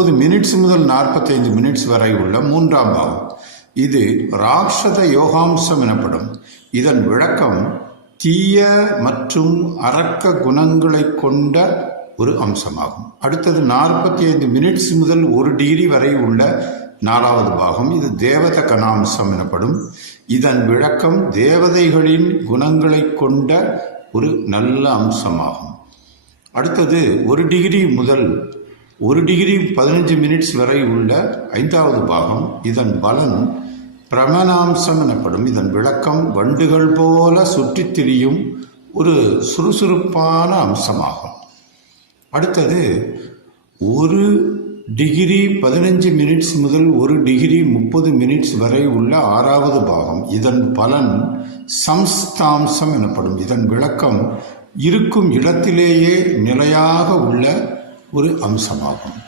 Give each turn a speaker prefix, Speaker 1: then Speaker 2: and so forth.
Speaker 1: முப்பது மினிட்ஸ் முதல் நாற்பத்தைந்து மினிட்ஸ் வரை உள்ள மூன்றாம் பாகம். இது ராட்சத யோகாம்சம் எனப்படும். இதன் விளக்கம் தீய மற்றும் அரக்க குணங்களை கொண்ட ஒரு அம்சமாகும். அடுத்தது நாற்பத்தி ஐந்து மினிட்ஸ் முதல் ஒரு டிகிரி வரை உள்ள நாலாவது பாகம். இது தேவத கணாம்சம் எனப்படும். இதன் விளக்கம் தேவதைகளின் குணங்களை கொண்ட ஒரு நல்ல அம்சமாகும். அடுத்தது ஒரு டிகிரி முதல் ஒரு டிகிரி பதினஞ்சு மினிட்ஸ் வரை உள்ள ஐந்தாவது பாகம் இதன் பலன் பிரமணாம்சம் எனப்படும். இதன் விளக்கம் வண்டுகள் போல சுற்றித் திரியும் ஒரு சுறுசுறுப்பான அம்சமாகும். அடுத்தது ஒரு டிகிரி பதினஞ்சு மினிட்ஸ் முதல் ஒரு டிகிரி முப்பது மினிட்ஸ் வரை உள்ள ஆறாவது பாகம் இதன் பலன் சம்ஸ்தாம்சம் எனப்படும். இதன் விளக்கம் இருக்கும் இடத்திலேயே நிலையாக உள்ள ஒரு அம்சமாகும்